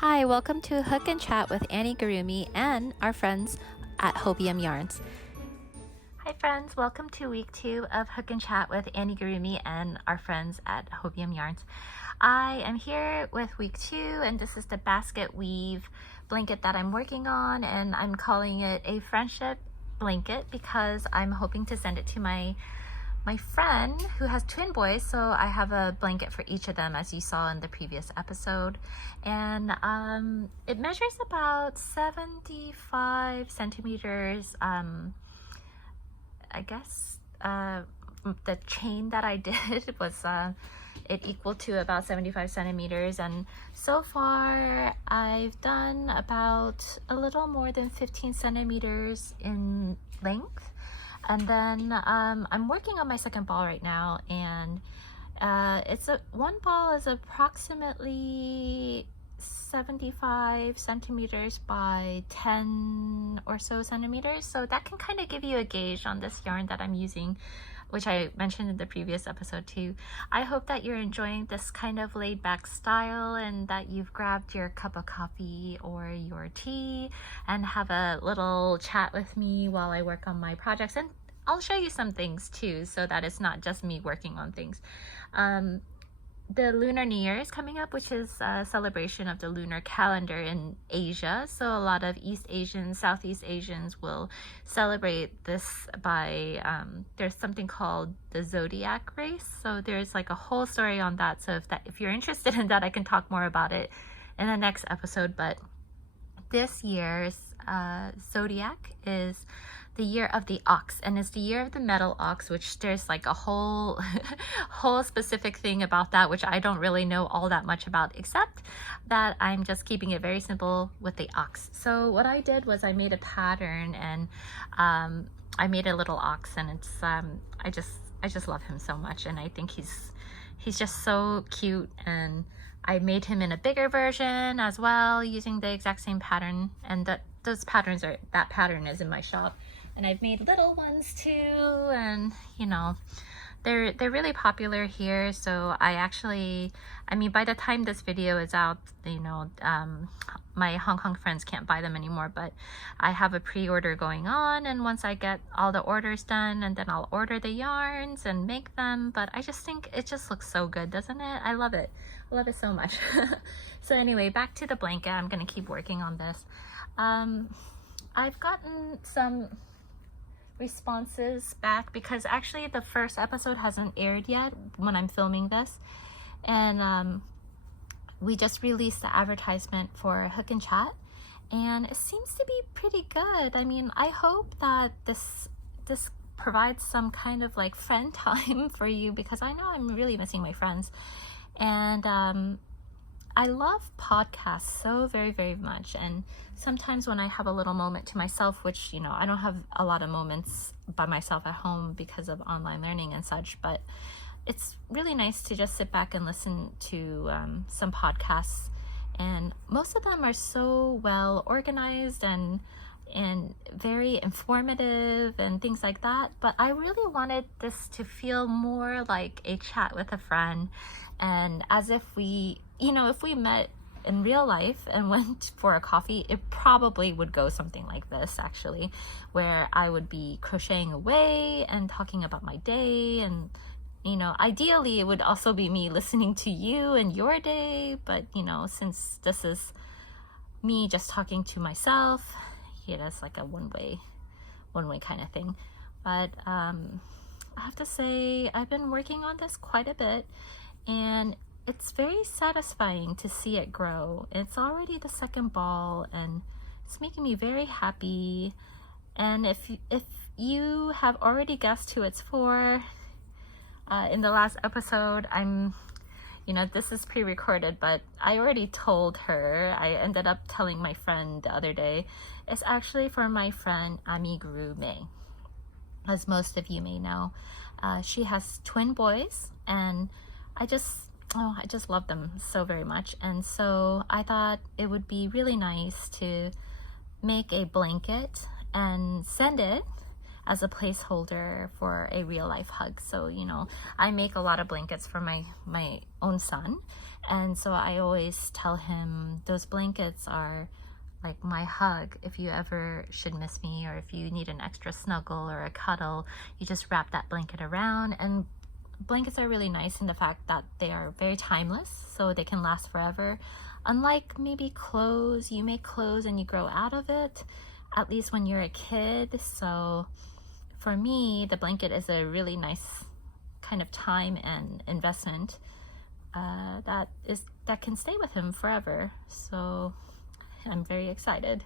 Hi, welcome to Hook and Chat with Anniegurumi and our friends at Hobium Yarns. Hi friends, welcome to week 2 of Hook and Chat with Anniegurumi and our friends at Hobium Yarns. I am here with week 2 and this is the basket weave blanket that I'm working on, and I'm calling it a friendship blanket because I'm hoping to send it to my friend who has twin boys, so I have a blanket for each of them, as you saw in the previous episode. And it measures about 75 centimeters. I guess the chain that I did was it equal to about 75 centimeters, and so far I've done about a little more than 15 centimeters in length. And then I'm working on my second ball right now, and one ball is approximately 75 centimeters by 10 or so centimeters. So that can kind of give you a gauge on this yarn that I'm using, which I mentioned in the previous episode too. I hope that you're enjoying this kind of laid back style and that you've grabbed your cup of coffee or your tea and have a little chat with me while I work on my projects. And I'll show you some things too, so that it's not just me working on things. The Lunar New Year is coming up, which is a celebration of the lunar calendar in Asia. So a lot of East Asians, Southeast Asians will celebrate this by, there's something called the zodiac race. So there's like a whole story on that. So if you're interested in that, I can talk more about it in the next episode. But this year's zodiac is the year of the ox, and it's the year of the metal ox, which there's like a whole specific thing about that, which I don't really know all that much about, except that I'm just keeping it very simple with the ox. So what I did was I made a pattern, and I made a little ox, and it's I just love him so much, and I think he's just so cute. And I made him in a bigger version as well, using the exact same pattern, and that pattern is in my shop. And I've made little ones too, and you know, they're really popular here. So I mean, by the time this video is out, you know, my Hong Kong friends can't buy them anymore, but I have a pre-order going on, and once I get all the orders done, and then I'll order the yarns and make them. But I just think it just looks so good, doesn't it? I love it. I love it so much. So anyway, back to the blanket. I'm gonna keep working on this. I've gotten some responses back because actually the first episode hasn't aired yet when I'm filming this, and we just released the advertisement for Hook and Chat, and it seems to be pretty good. I mean, I hope that this provides some kind of like friend time for you, because I know I'm really missing my friends, and I love podcasts so very, very much. And sometimes when I have a little moment to myself, which, you know, I don't have a lot of moments by myself at home because of online learning and such, but it's really nice to just sit back and listen to some podcasts. And most of them are so well organized and very informative and things like that. But I really wanted this to feel more like a chat with a friend, and as if we, you know, if we met in real life and went for a coffee, it probably would go something like this actually, where I would be crocheting away and talking about my day, and you know, ideally it would also be me listening to you and your day. But you know, since this is me just talking to myself, it is like a one-way kind of thing. But I have to say, I've been working on this quite a bit, and it's very satisfying to see it grow. It's already the second ball, and it's making me very happy. And if you have already guessed who it's for, in the last episode, you know, this is pre-recorded, but I already told her. I ended up telling my friend the other day. It's actually for my friend Anniegurumi, as most of you may know. She has twin boys, and I just love them so very much. And so I thought it would be really nice to make a blanket and send it as a placeholder for a real life hug. So, you know, I make a lot of blankets for my own son, and so I always tell him those blankets are like my hug. If you ever should miss me, or if you need an extra snuggle or a cuddle, you just wrap that blanket around. And blankets are really nice in the fact that they are very timeless, so they can last forever. Unlike maybe clothes, you make clothes and you grow out of it, at least when you're a kid. So for me, the blanket is a really nice kind of time and investment that can stay with him forever. So I'm very excited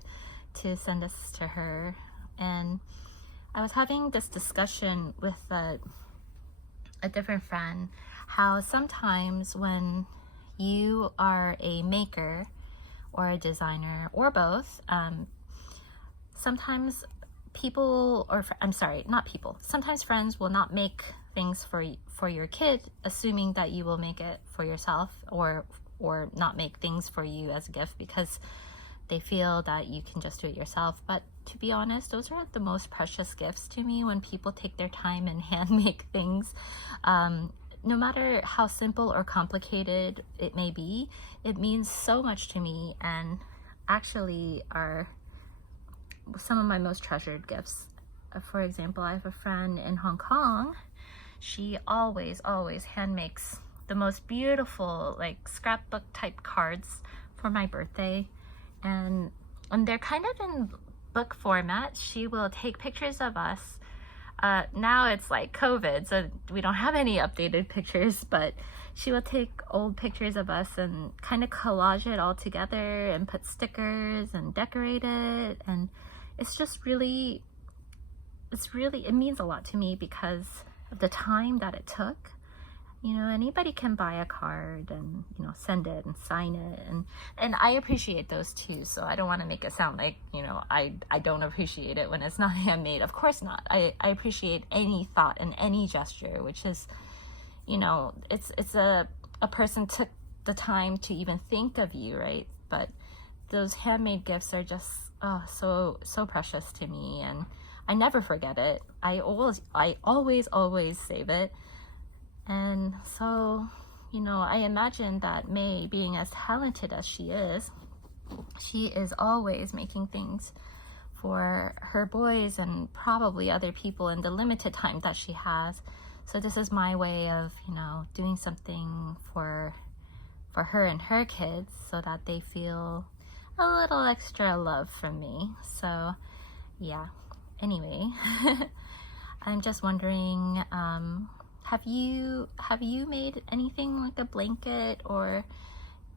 to send this to her. And I was having this discussion with a different friend, how sometimes when you are a maker or a designer or both, sometimes people, or I'm sorry, not people, sometimes friends will not make things for your kid, assuming that you will make it for yourself, or not make things for you as a gift because they feel that you can just do it yourself. But to be honest, those are the most precious gifts to me, when people take their time and hand make things. No matter how simple or complicated it may be, it means so much to me, and actually are some of my most treasured gifts. For example, I have a friend in Hong Kong. She always hand makes the most beautiful, like, scrapbook type cards for my birthday, and they're kind of in book format. She will take pictures of us. Now it's like COVID, so we don't have any updated pictures, but she will take old pictures of us and kind of collage it all together and put stickers and decorate it. And it's just really, it means a lot to me because of the time that it took. You know, anybody can buy a card and, you know, send it and sign it, and I appreciate those too. So I don't want to make it sound like, you know, I don't appreciate it when it's not handmade. Of course not. I appreciate any thought and any gesture, which is, you know, it's a person took the time to even think of you, right? But those handmade gifts are just so precious to me, and I never forget it. I always save it. And so, you know, I imagine that May, being as talented as she is always making things for her boys and probably other people in the limited time that she has. So this is my way of, you know, doing something for her and her kids, so that they feel a little extra love from me. So yeah, anyway, I'm just wondering, have you made anything like a blanket, or,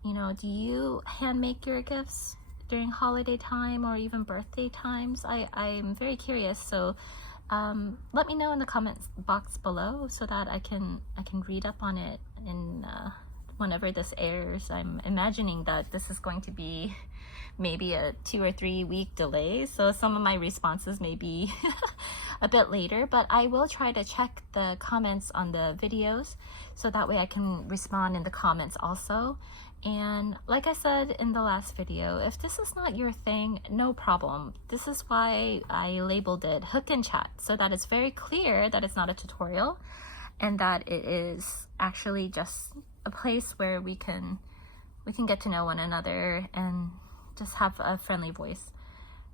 you know, do you hand make your gifts during holiday time or even birthday times? I'm very curious. So let me know in the comments box below so that I can read up on it in whenever this airs. I'm imagining that this is going to be maybe a 2 or 3 week delay, so some of my responses may be a bit later, but I will try to check the comments on the videos so that way I can respond in the comments also. And like I said in the last video, if this is not your thing, no problem. This is why I labeled it Hook and Chat, so that it's very clear that it's not a tutorial and that it is actually just a place where we can get to know one another and just have a friendly voice.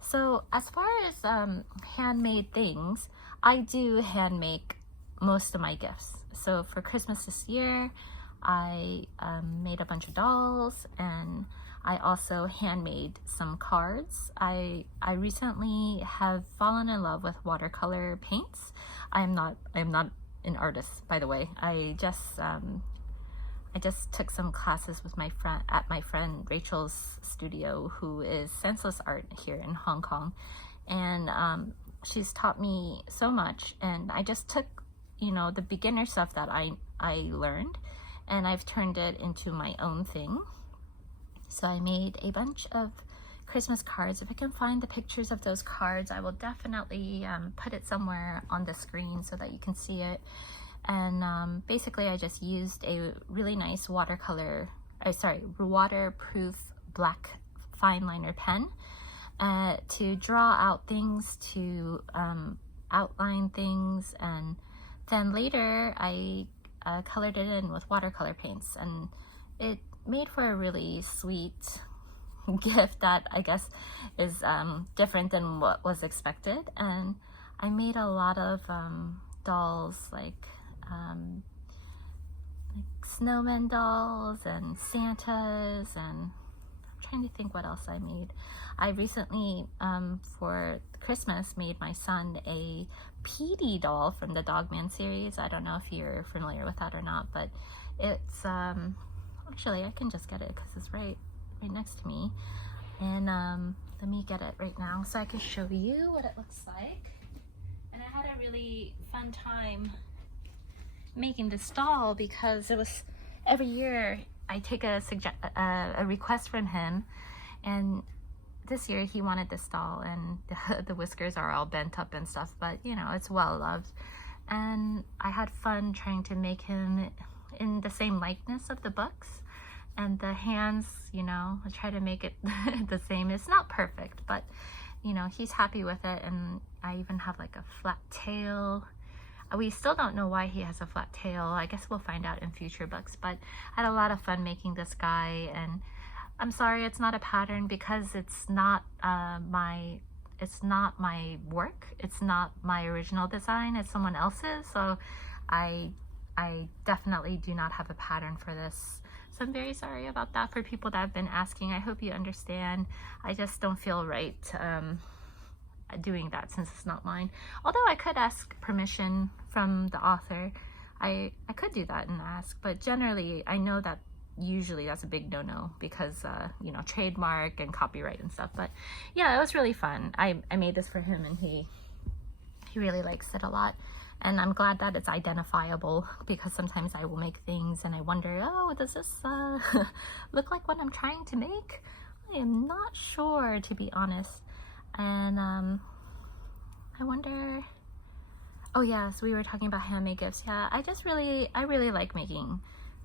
So as far as handmade things, I do hand make most of my gifts. So for Christmas this year, I made a bunch of dolls, and I also handmade some cards. I recently have fallen in love with watercolor paints. I am not an artist, by the way. I just took some classes with my friend Rachel's studio, who is Senseless Art here in Hong Kong, and she's taught me so much. And I just took, you know, the beginner stuff that I learned, and I've turned it into my own thing. So I made a bunch of Christmas cards. If I can find the pictures of those cards, I will definitely put it somewhere on the screen so that you can see it. And basically I just used a really nice waterproof black fine liner pen to draw out things to outline things, and then later I colored it in with watercolor paints, and it made for a really sweet gift that I guess is different than what was expected. And I made a lot of dolls, like snowman dolls and Santas, and I'm trying to think what else I made. I recently for Christmas made my son a Petey doll from the Dogman series. I don't know if you're familiar with that or not, but it's actually I can just get it because it's right next to me, and let me get it right now so I can show you what it looks like. And I had a really fun time making this doll because it was every year I take a request from him, and this year he wanted this doll, and the whiskers are all bent up and stuff, but you know, it's well loved. And I had fun trying to make him in the same likeness of the books, and the hands, you know, I try to make it the same. It's not perfect, but you know, he's happy with it. And I even have like a flat tail. We still don't know why he has a flat tail. I guess we'll find out in future books, but I had a lot of fun making this guy. And I'm sorry it's not a pattern because it's not my work. It's not my original design. It's someone else's. So I definitely do not have a pattern for this. So I'm very sorry about that for people that have been asking. I hope you understand. I just don't feel right doing that since it's not mine. Although I could ask permission from the author. I could do that and ask, but generally I know that usually that's a big no-no because you know, trademark and copyright and stuff. But yeah, it was really fun. I made this for him, and he really likes it a lot. And I'm glad that it's identifiable, because sometimes I will make things and I wonder, oh, does this look like what I'm trying to make? I am not sure, to be honest. And I wonder, oh yes, we were talking about handmade gifts. Yeah, I really like making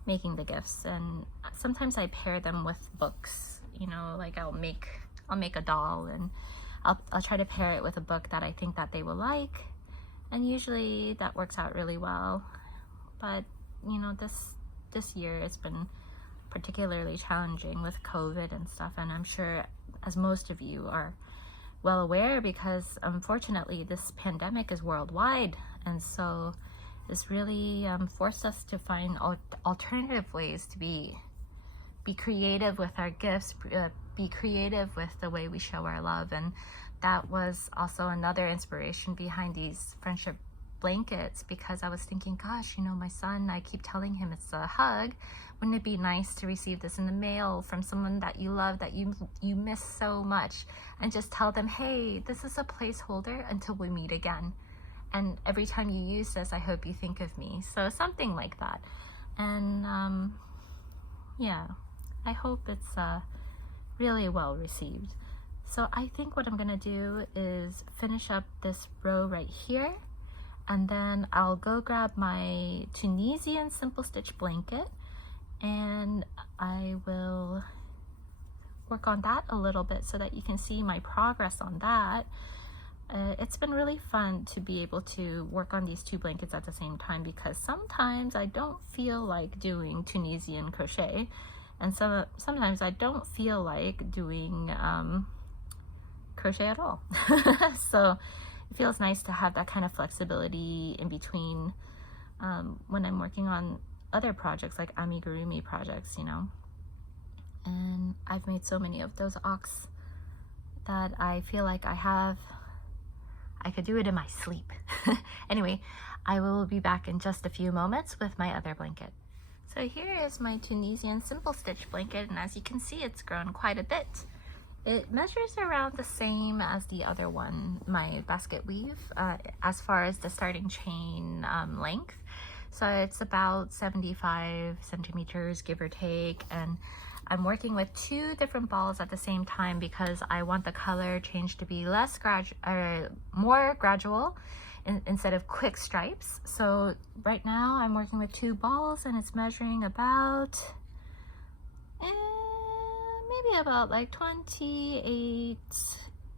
the gifts, and sometimes I pair them with books, you know, like I'll make a doll, and I'll try to pair it with a book that I think that they will like, and usually that works out really well. But you know, this year it's been particularly challenging with COVID and stuff, and I'm sure, as most of you are well aware, because unfortunately this pandemic is worldwide, and so this really forced us to find alternative ways to be creative with our gifts, be creative with the way we show our love. And that was also another inspiration behind these friendship blankets, because I was thinking, gosh, you know, my son, I keep telling him it's a hug. Wouldn't it be nice to receive this in the mail from someone that you love, that you miss so much, and just tell them, hey, this is a placeholder until we meet again. And every time you use this, I hope you think of me. So something like that. And yeah, I hope it's really well received. So I think what I'm gonna do is finish up this row right here, and then I'll go grab my Tunisian simple stitch blanket, and I will work on that a little bit so that you can see my progress on that. It's been really fun to be able to work on these two blankets at the same time, because sometimes I don't feel like doing Tunisian crochet, and sometimes I don't feel like doing crochet at all. So it feels nice to have that kind of flexibility in between when I'm working on other projects like Anniegurumi projects, you know. And I've made so many of those ox that I feel like I could do it in my sleep. Anyway, I will be back in just a few moments with my other blanket. So here is my Tunisian simple stitch blanket, and as you can see, it's grown quite a bit. It measures around the same as the other one, my basket weave, as far as the starting chain length. So it's about 75 centimeters, give or take, and I'm working with two different balls at the same time because I want the color change to be more gradual instead of quick stripes. So right now I'm working with two balls, and it's measuring about maybe about like 28,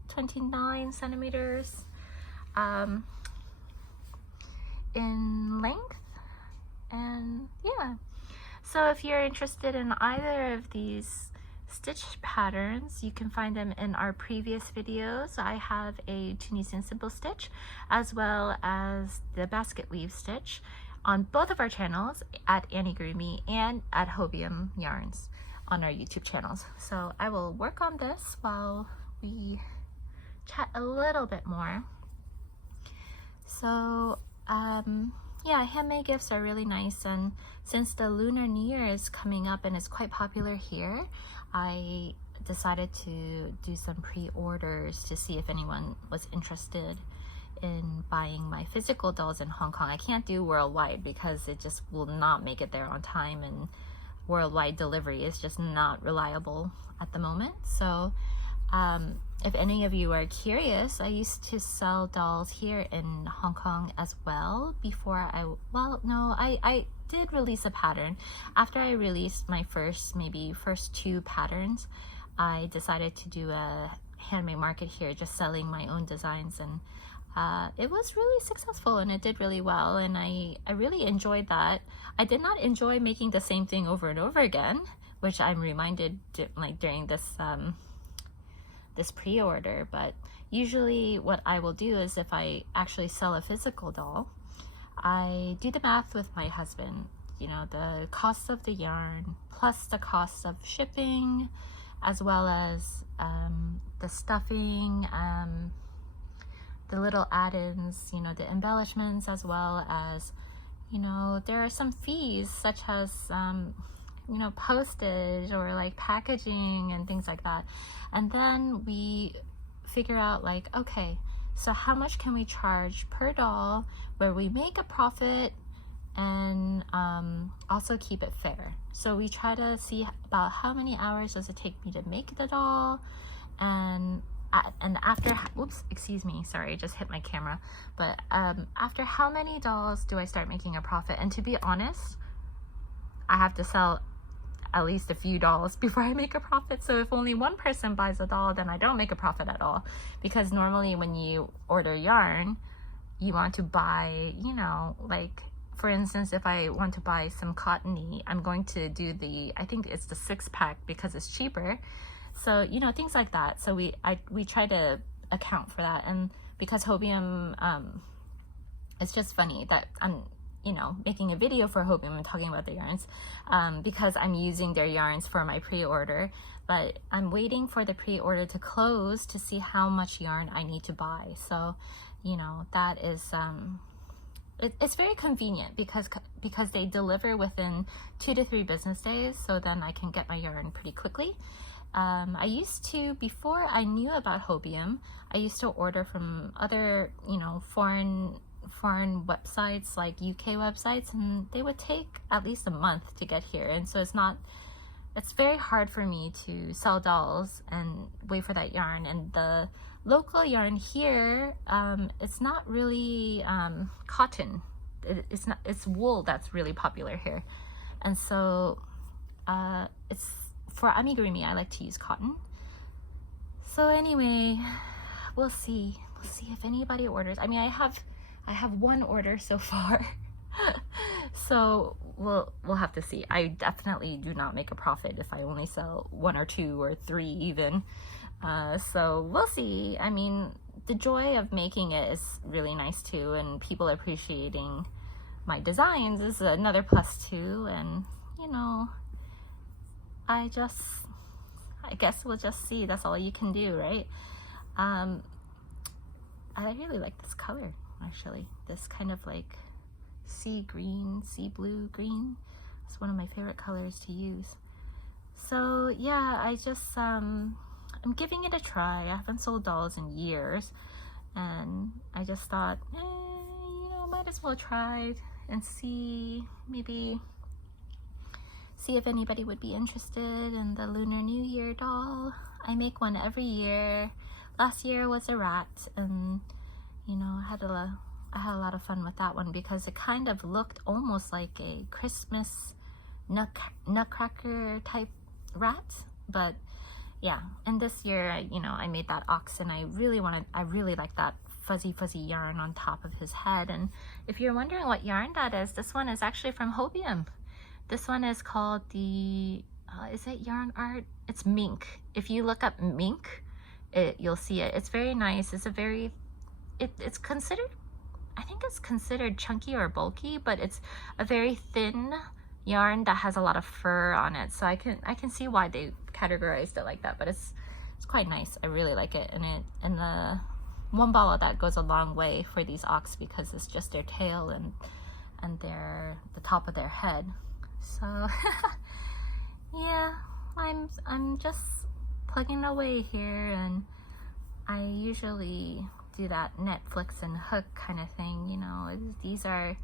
29 centimeters. in length. And yeah, so if you're interested in either of these stitch patterns, you can find them in our previous videos. I have a Tunisian simple stitch as well as the basket weave stitch on both of our channels, at Anniegurumi and at Hobium Yarns on our YouTube channels. So I will work on this while we chat a little bit more. So yeah, handmade gifts are really nice, and since the Lunar New Year is coming up and it's quite popular here, I decided to do some pre-orders to see if anyone was interested in buying my physical dolls in Hong Kong. I can't do worldwide because it just will not make it there on time, and worldwide delivery is just not reliable at the moment. So if any of you are curious, I used to sell dolls here in Hong Kong as well before I did release a pattern. After I released my first 2 patterns, I decided to do a handmade market here, just selling my own designs, and it was really successful and it did really well, and I really enjoyed that. I did not enjoy making the same thing over and over again, which I'm reminded like during this this pre-order. But usually what I will do is, if I actually sell a physical doll, I do the math with my husband, you know, the cost of the yarn plus the cost of shipping, as well as the stuffing, the little add-ins, you know, the embellishments, as well as, you know, there are some fees such as you know, postage or like packaging and things like that. And then we figure out like, okay, so how much can we charge per doll where we make a profit and also keep it fair. So we try to see about how many hours does it take me to make the doll, and after, oops, excuse me, sorry, I just hit my camera, but after how many dolls do I start making a profit? And to be honest, I have to sell at least a few dolls before I make a profit. So if only one person buys a doll, then I don't make a profit at all, because normally when you order yarn, you want to buy, you know, like for instance, if I want to buy some cottony, I'm going to do I think it's the 6-pack because it's cheaper. So, you know, things like that. So we try to account for that. And because Hobium, it's just funny that I'm, you know, making a video for Hobium and talking about the yarns, because I'm using their yarns for my pre-order, but I'm waiting for the pre-order to close to see how much yarn I need to buy. So, you know, that is, it's very convenient because they deliver within 2 to 3 business days. So then I can get my yarn pretty quickly. I used to, before I knew about Hobium, I used to order from other, you know, foreign websites like UK websites, and they would take at least a month to get here. And so it's very hard for me to sell dolls and wait for that yarn. And the local yarn here, it's not really cotton. It's wool that's really popular here. And so it's, for Anniegurumi, I like to use cotton. So anyway, we'll see if anybody orders. I mean, I have one order so far. So we'll have to see. I definitely do not make a profit if I only sell 1 or 2 or 3 even. So we'll see. I mean, the joy of making it is really nice too, and people appreciating my designs is another plus too. And you know, I guess we'll just see. That's all you can do, right? I really like this color, actually. This kind of like sea green, sea blue green. It's one of my favorite colors to use. So yeah, I just I'm giving it a try. I haven't sold dolls in years, and I just thought, you know, might as well try and see if anybody would be interested in the Lunar New Year doll. I make one every year. Last year was a rat, and you know, I had a lot of fun with that one because it kind of looked almost like a Christmas nutcracker type rat. But yeah, and this year, you know, I made that ox, and I really like that fuzzy yarn on top of his head. And if you're wondering what yarn that is, this one is actually from Hobium. This one is called the, is it Yarn Art? It's mink. If you look up mink, you'll see it. It's very nice. It's a very, it's considered, I think it's considered chunky or bulky, but it's a very thin yarn that has a lot of fur on it. So I can see why they categorized it like that, but it's quite nice. I really like it. And the one ball of that goes a long way for these ox because it's just their tail and the top of their head. So yeah, I'm just plugging away here, and I usually do that Netflix and hook kind of thing, you know. These are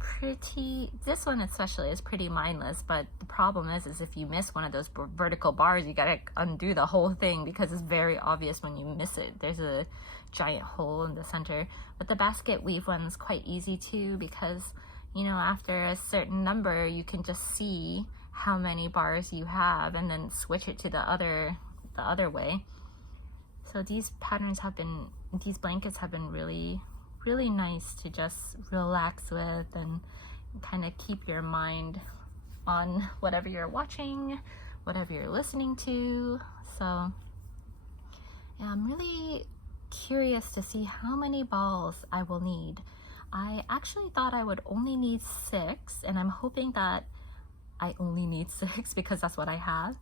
pretty, this one especially is pretty mindless, but the problem is if you miss one of those vertical bars, you gotta undo the whole thing because it's very obvious when you miss it. There's a giant hole in the center. But the basket weave one's quite easy too, because you know, after a certain number you can just see how many bars you have and then switch it to the other way. So these patterns have been, these blankets have been really nice to just relax with and kind of keep your mind on whatever you're watching, whatever you're listening to. So yeah, I'm really curious to see how many balls I will need. I actually thought I would only need 6, and I'm hoping that I only need 6 because that's what I have.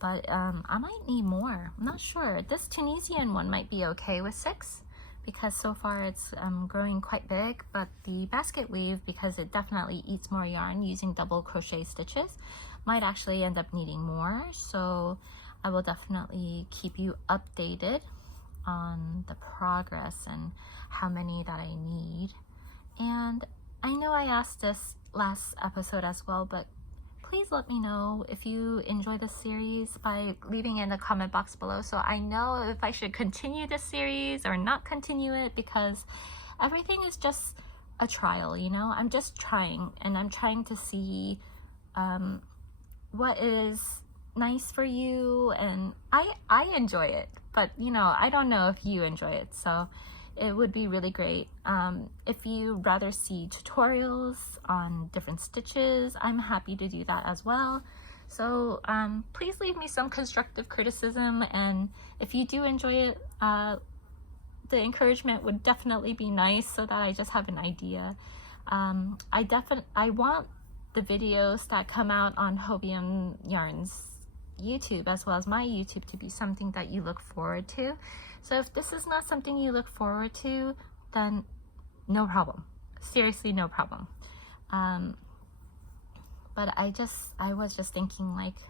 But I might need more. I'm not sure. This Tunisian one might be okay with 6 because so far it's growing quite big. But the basket weave, because it definitely eats more yarn using double crochet stitches, might actually end up needing more. So I will definitely keep you updated on the progress and how many that I need. And I know I asked this last episode as well, but please let me know if you enjoy this series by leaving in the comment box below so I know if I should continue this series or not continue it, because everything is just a trial, you know. I'm just trying, and I'm trying to see what is nice for you, and I enjoy it, but you know, I don't know if you enjoy it. So it would be really great if you rather see tutorials on different stitches. I'm happy to do that as well. So please leave me some constructive criticism, and if you do enjoy it, the encouragement would definitely be nice so that I just have an idea. I want the videos that come out on Hobium Yarns YouTube as well as my YouTube to be something that you look forward to. So if this is not something you look forward to, then no problem. Seriously, no problem. But I was just thinking, like,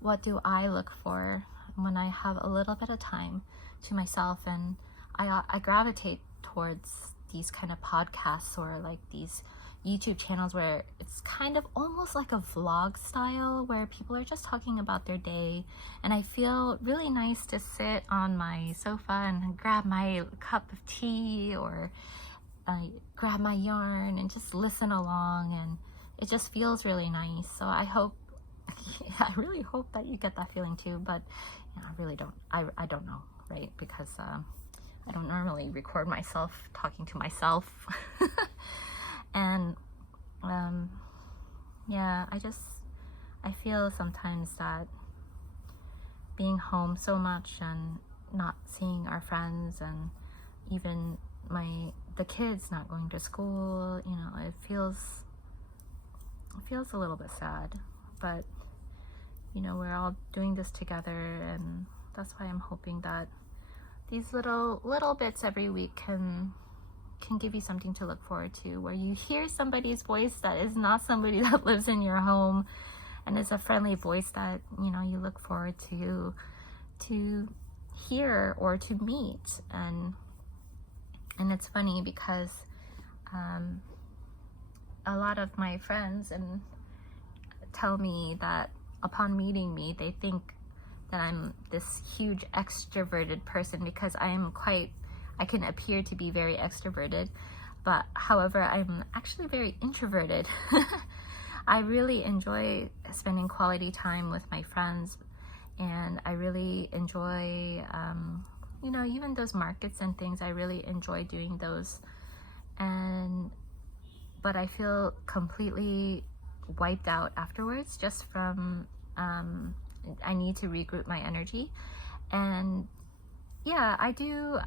what do I look for when I have a little bit of time to myself? And I gravitate towards these kind of podcasts or like these YouTube channels where it's kind of almost like a vlog style where people are just talking about their day, and I feel really nice to sit on my sofa and grab my cup of tea or grab my yarn and just listen along, and it just feels really nice. So I really hope that you get that feeling too, but you know, I really don't. I don't know, right? Because I don't normally record myself talking to myself. And yeah, I feel sometimes that being home so much and not seeing our friends, and even the kids not going to school, you know, it feels a little bit sad. But you know, we're all doing this together, and that's why I'm hoping that these little bits every week can give you something to look forward to, where you hear somebody's voice that is not somebody that lives in your home, and is a friendly voice that, you know, you look forward to hear or to meet. And it's funny because a lot of my friends tell me that upon meeting me, they think that I'm this huge extroverted person because I can appear to be very extroverted, but however, I'm actually very introverted. I really enjoy spending quality time with my friends, and I really enjoy you know, even those markets and things, I really enjoy doing those. But I feel completely wiped out afterwards just from, I need to regroup my energy. And yeah, I do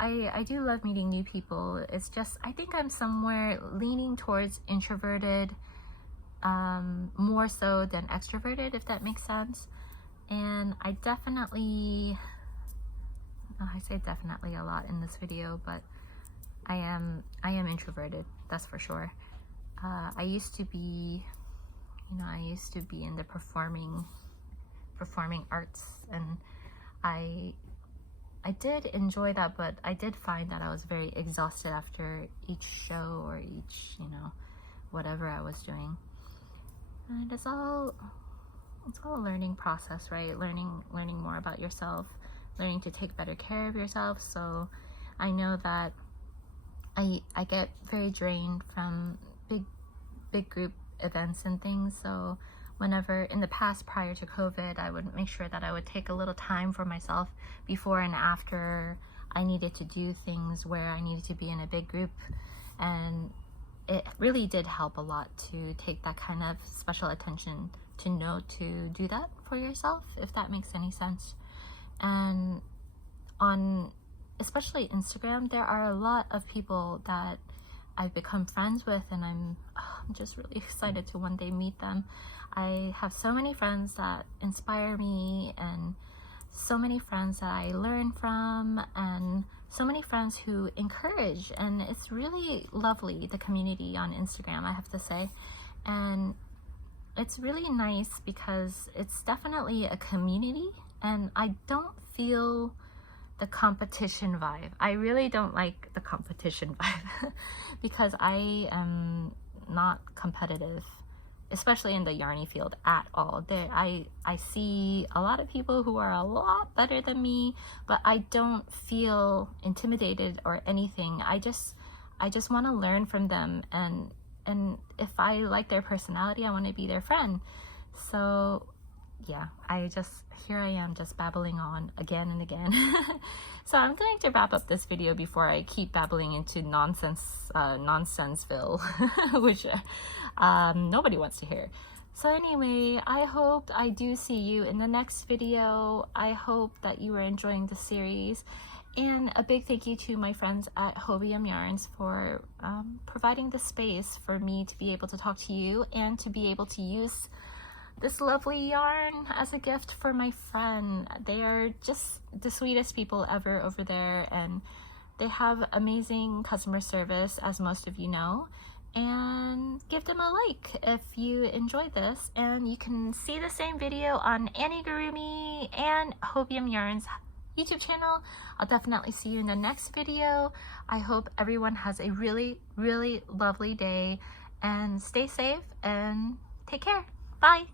love meeting new people. It's just, I think I'm somewhere leaning towards introverted, more so than extroverted, if that makes sense. And I definitely, I say definitely a lot in this video, but I am introverted, that's for sure. I used to be, you know, I used to be in the performing arts, and I did enjoy that, but I did find that I was very exhausted after each show or each, you know, whatever I was doing. And it's all a learning process, right? Learning more about yourself, learning to take better care of yourself. So I know that I get very drained from big group events and things. So whenever in the past, prior to COVID, I would make sure that I would take a little time for myself before and after I needed to do things where I needed to be in a big group. And it really did help a lot to take that kind of special attention, to know to do that for yourself, if that makes any sense. And on especially Instagram, there are a lot of people that I've become friends with, and I'm just really excited to one day meet them. I have so many friends that inspire me, and so many friends that I learn from, and so many friends who encourage, and it's really lovely, the community on Instagram, I have to say. And it's really nice because it's definitely a community, and I don't feel the competition vibe. I really don't like the competition vibe because I am not competitive, especially in the yarny field at all. I see a lot of people who are a lot better than me, but I don't feel intimidated or anything. I just want to learn from them, and if I like their personality, I want to be their friend. So yeah, here I am just babbling on again and again. So I'm going to wrap up this video before I keep babbling into nonsenseville, which nobody wants to hear. So anyway, I hope I do see you in the next video. I hope that you are enjoying the series. And a big thank you to my friends at Hobium Yarns for providing the space for me to be able to talk to you and to be able to use this lovely yarn as a gift for my friend. They are just the sweetest people ever over there, and they have amazing customer service, as most of you know. And give them a like if you enjoyed this, and you can see the same video on Anniegurumi and Hobium Yarns YouTube channel. I'll definitely see you in the next video. I hope everyone has a really, really lovely day, and stay safe and take care. Bye.